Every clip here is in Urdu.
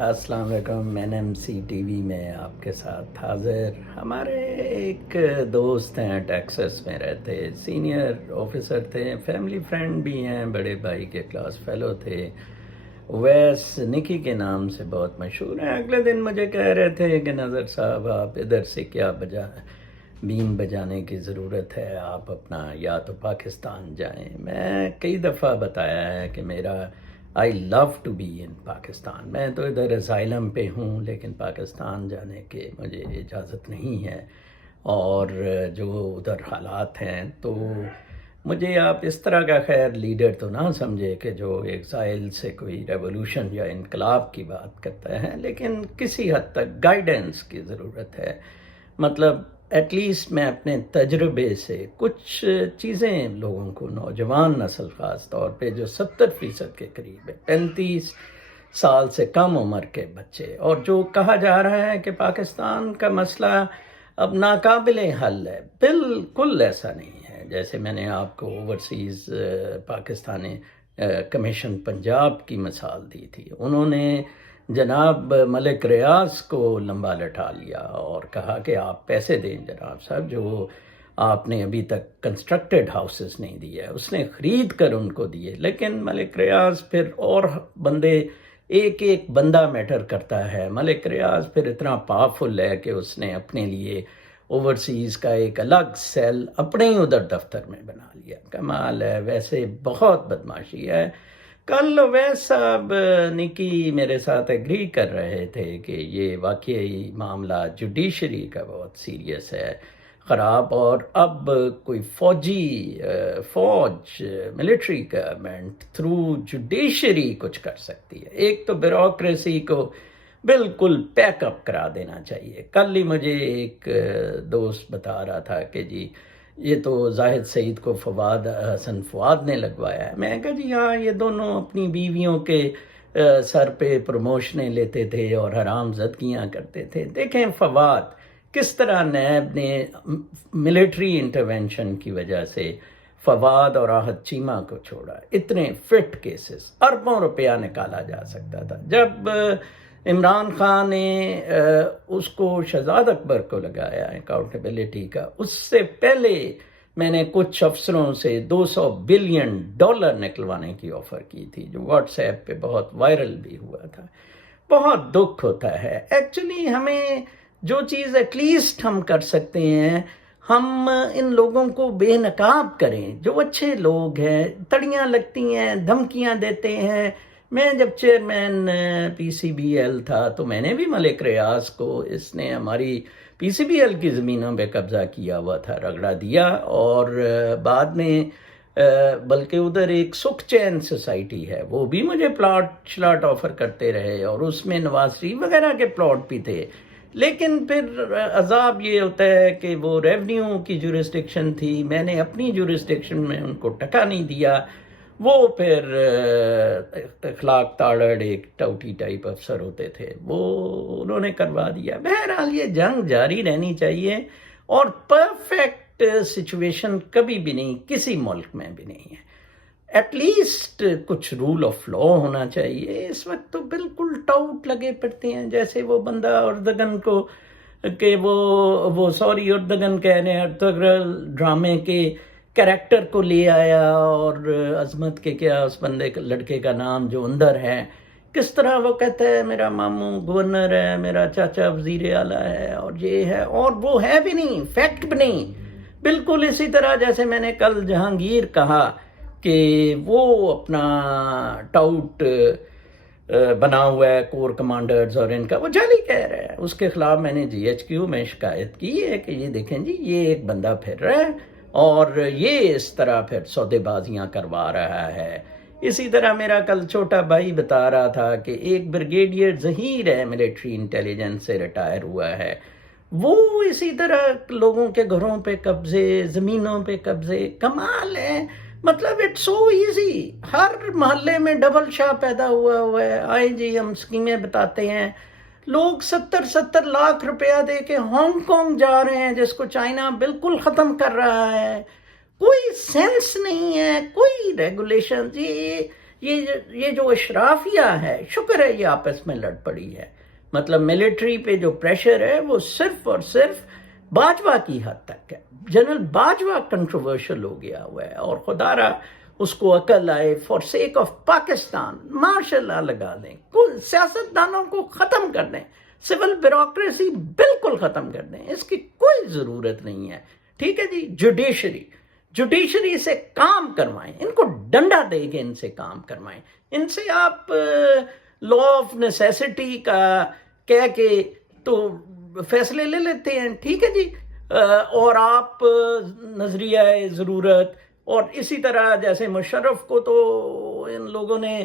السلام علیکم، NMC ٹی وی میں آپ کے ساتھ حاضر۔ ہمارے ایک دوست ہیں، ٹیکسس میں رہتے، سینئر آفیسر تھے، فیملی فرینڈ بھی ہیں، بڑے بھائی کے کلاس فیلو تھے، ویس نکی کے نام سے بہت مشہور ہیں۔ اگلے دن مجھے کہہ رہے تھے کہ نظر صاحب آپ ادھر سے کیا بین بجانے کی ضرورت ہے، آپ اپنا یا تو پاکستان جائیں۔ میں کئی دفعہ بتایا ہے کہ میرا I love to be in Pakistan, میں تو ادھر اسائلم پہ ہوں، لیکن پاکستان جانے کے مجھے اجازت نہیں ہے، اور جو ادھر حالات ہیں تو مجھے آپ اس طرح کا خیر لیڈر تو نہ سمجھے کہ جو ایگزائل سے کوئی ریولوشن یا انقلاب کی بات کرتا ہے، لیکن کسی حد تک گائیڈنس کی ضرورت ہے۔ مطلب ایٹ لیسٹ میں اپنے تجربے سے کچھ چیزیں لوگوں کو، نوجوان نسل خاص طور پہ جو 70% کے قریب ہے، 35 سال سے کم عمر کے بچے، اور جو کہا جا رہا ہے کہ پاکستان کا مسئلہ اب ناقابل حل ہے، بالکل ایسا نہیں ہے۔ جیسے میں نے آپ کو اوورسیز پاکستانی کمیشن پنجاب کی مثال دی تھی، انہوں نے جناب ملک ریاض کو لمبا لٹا لیا اور کہا کہ آپ پیسے دیں جناب صاحب، جو آپ نے ابھی تک کنسٹرکٹڈ ہاؤسز نہیں دیے، اس نے خرید کر ان کو دیے، لیکن ملک ریاض پھر اور بندے، ایک ایک بندہ میٹر کرتا ہے۔ ملک ریاض پھر اتنا پاورفل ہے کہ اس نے اپنے لیے اوورسیز کا ایک الگ سیل اپنے ہی ادھر دفتر میں بنا لیا۔ کمال ہے، ویسے بہت بدماشی ہے۔ کل ویس صاحب نکی میرے ساتھ ایگری کر رہے تھے کہ یہ واقعی معاملہ جوڈیشری کا بہت سیریس ہے، خراب، اور اب کوئی فوج ملٹری گورنمنٹ تھرو جوڈیشری کچھ کر سکتی ہے۔ ایک تو بیوروکریسی کو بالکل پیک اپ کرا دینا چاہیے۔ کل ہی مجھے ایک دوست بتا رہا تھا کہ جی یہ تو زاہد سعید کو حسن فواد نے لگوایا ہے۔ میں کہا جی ہاں، یہ دونوں اپنی بیویوں کے سر پہ پروموشنیں لیتے تھے اور حرام زدگیاں کرتے تھے۔ دیکھیں فواد کس طرح نیب نے ملٹری انٹرونشن کی وجہ سے فواد اور راحت چیمہ کو چھوڑا۔ اتنے فٹ کیسز، اربوں روپیہ نکالا جا سکتا تھا۔ جب عمران خان نے اس کو شہزاد اکبر کو لگایا اکاؤنٹیبلٹی کا، اس سے پہلے میں نے کچھ افسروں سے $200 بلین نکلوانے کی آفر کی تھی، جو واٹس ایپ پہ بہت وائرل بھی ہوا تھا۔ بہت دکھ ہوتا ہے ایکچولی، ہمیں جو چیز ایٹ لیسٹ ہم کر سکتے ہیں، ہم ان لوگوں کو بے نقاب کریں۔ جو اچھے لوگ ہیں، تڑیاں لگتی ہیں، دھمکیاں دیتے ہیں۔ میں جب چیئرمین PCBL تھا تو میں نے بھی ملک ریاض کو، اس نے ہماری PCBL کی زمینوں پہ قبضہ کیا ہوا تھا، رگڑا دیا، اور بعد میں بلکہ ادھر ایک سکھ چین سوسائٹی ہے، وہ بھی مجھے پلاٹ آفر کرتے رہے، اور اس میں نواز شریف وغیرہ کے پلاٹ بھی تھے۔ لیکن پھر عذاب یہ ہوتا ہے کہ وہ ریونیو کی جورسڈکشن تھی، میں نے اپنی جورسڈکشن میں ان کو ٹکا نہیں دیا۔ وہ پھر اخلاق تاڑڑ ایک ٹاؤٹی ٹائپ افسر ہوتے تھے، وہ انہوں نے کروا دیا۔ بہرحال یہ جنگ جاری رہنی چاہیے، اور پرفیکٹ سچویشن کبھی بھی نہیں، کسی ملک میں بھی نہیں ہے۔ ایٹ لیسٹ کچھ رول آف لا ہونا چاہیے۔ اس وقت تو بالکل ٹاؤٹ لگے پڑتے ہیں، جیسے وہ بندہ اردگن کو کہ وہ سوری اردگن کہہ رہے ہیں، ارطغرل ڈرامے کے کریکٹر کو لے آیا، اور عظمت کے کیا اس بندے لڑکے کا نام جو اندر ہے، کس طرح وہ کہتا ہے میرا ماموں گورنر ہے، میرا چاچا وزیر اعلیٰ ہے، اور یہ ہے، اور وہ ہے بھی نہیں، فیکٹ بھی نہیں۔ بالکل اسی طرح جیسے میں نے کل جہانگیر کہا کہ وہ اپنا ٹاؤٹ بنا ہوا ہے کور کمانڈرز اور ان کا، وہ جعلی کہہ رہا ہے۔ اس کے خلاف میں نے GHQ میں شکایت کی ہے کہ یہ دیکھیں جی، یہ ایک بندہ پھر رہا ہے، اور یہ اس طرح پھر سودے بازیاں کروا رہا ہے۔ اسی طرح میرا کل چھوٹا بھائی بتا رہا تھا کہ ایک بریگیڈیئر ظہیر ہے، ملٹری انٹیلیجنس سے ریٹائر ہوا ہے، وہ اسی طرح لوگوں کے گھروں پہ قبضے، زمینوں پہ قبضے۔ کمال ہے، مطلب اٹس سو ایزی، ہر محلے میں ڈبل شاہ پیدا ہوا ہے۔ آئے جی ہم اسکیمیں بتاتے ہیں، لوگ 70 لاکھ روپیہ دے کے ہانگ کانگ جا رہے ہیں، جس کو چائنا بالکل ختم کر رہا ہے۔ کوئی سینس نہیں ہے، کوئی ریگولیشن۔ یہ جو اشرافیہ ہے، شکر ہے یہ آپس میں لڑ پڑی ہے. مطلب ملٹری پہ جو پریشر ہے وہ صرف اور صرف باجوہ کی حد تک ہے. جنرل باجوہ کنٹروورشل ہو گیا ہوا ہے، اور خدا را اس کو عقل آئے، فار سیک آف پاکستان ماشاء اللہ لگا دیں، کل سیاستدانوں کو ختم کر دیں، سول بیوروکریسی بالکل ختم کر دیں، اس کی کوئی ضرورت نہیں ہے. ٹھیک ہے جی. جوڈیشری سے کام کروائیں، ان کو ڈنڈا دے کے ان سے کام کروائیں. ان سے آپ لا آف نیسیسٹی کا کہہ کے تو فیصلے لے لیتے ہیں. ٹھیک ہے جی. اور آپ نظریہ ضرورت، اور اسی طرح جیسے مشرف کو تو ان لوگوں نے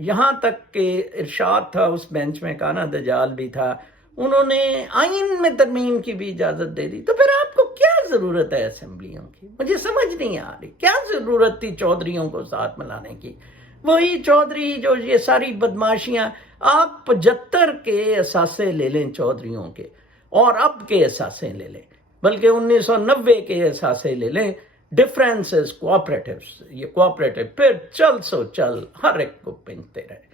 یہاں تک کہ ارشاد تھا اس بینچ میں، کانا دجال بھی تھا، انہوں نے آئین میں ترمیم کی بھی اجازت دے دی. تو پھر آپ کو کیا ضرورت ہے اسمبلیوں کی؟ مجھے سمجھ نہیں آ رہی کیا ضرورت تھی چودھریوں کو ساتھ ملانے کی. وہی چودھری جو یہ ساری بدماشیاں، آپ 75 کے اثاثے لے لیں چودھریوں کے، اور اب کے اثاثے لے لیں، بلکہ 1990 کے اثاثے لے لیں. ڈفرینس از کوآپریٹیوز، یہ کوآپریٹیو پھر چل سو چل ہر ایک کو پنکتے رہے.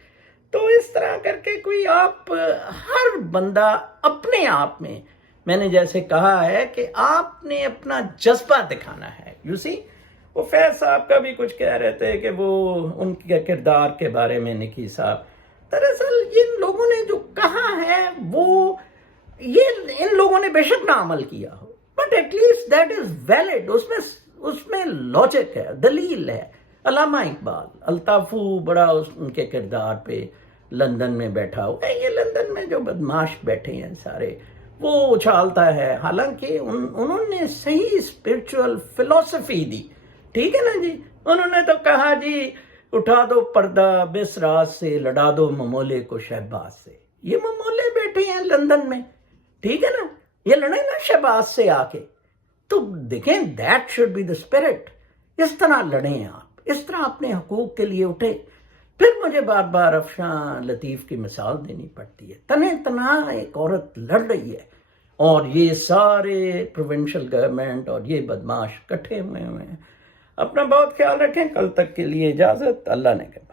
تو اس طرح کر کے کوئی آپ ہر بندہ اپنے آپ میں نے جیسے کہا ہے کہ آپ نے اپنا جذبہ دکھانا ہے. یو سی، وہ فیض صاحب کا بھی کچھ کہہ رہے تھے کہ وہ ان کے کردار کے بارے میں، نکی صاحب، دراصل ان لوگوں نے جو کہا ہے وہ یہ ان لوگوں نے بے شک نہ عمل کیا ہو، but at least that is valid, اس میں لاجک ہے، دلیل ہے. علامہ اقبال، الطافو بڑا ان کے کردار پہ لندن میں بیٹھا ہوا ہے. یہ لندن میں جو بدماش بیٹھے ہیں سارے، وہ اچھالتا ہے، حالانکہ انہوں نے صحیح اسپرچول فلسفی دی. ٹھیک ہے نا جی. انہوں نے تو کہا جی اٹھا دو پردہ بس راز سے، لڑا دو ممولے کو شہباز سے. یہ ممولے بیٹھے ہیں لندن میں، ٹھیک ہے نا، یہ لڑے نا شہباز سے آ کے. تو دیکھیں، that should be the spirit. اس طرح لڑیں آپ، اس طرح اپنے حقوق کے لیے اٹھے. پھر مجھے بار بار افشاں لطیف کی مثال دینی پڑتی ہے. تنہا ایک عورت لڑ رہی ہے، اور یہ سارے پروونشل گورنمنٹ اور یہ بدماش کٹھے ہوئے ہیں. اپنا بہت خیال رکھیں. کل تک کے لیے اجازت. اللہ نے کرے.